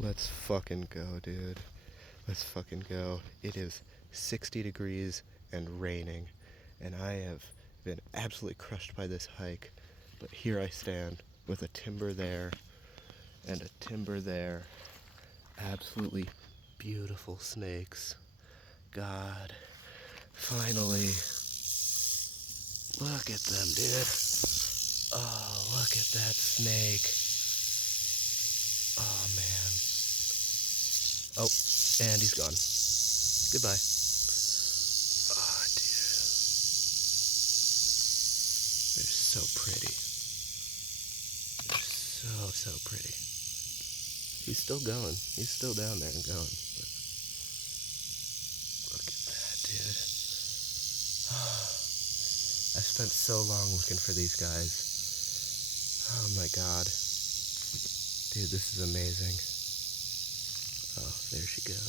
Let's fucking go, dude. Let's fucking go. It is 60 degrees and raining, and I have been absolutely crushed by this hike, but here I stand with a timber there and a timber there. Absolutely beautiful snakes. God, finally. Look at them, dude. Oh, look at that snake. Oh, man. Oh, and he's gone. Goodbye. Oh, dude. They're so pretty. They're so pretty. He's still going. He's still down there and going. But look at that, dude. I spent so long looking for these guys. Oh my god. Dude, this is amazing. Oh, there she goes.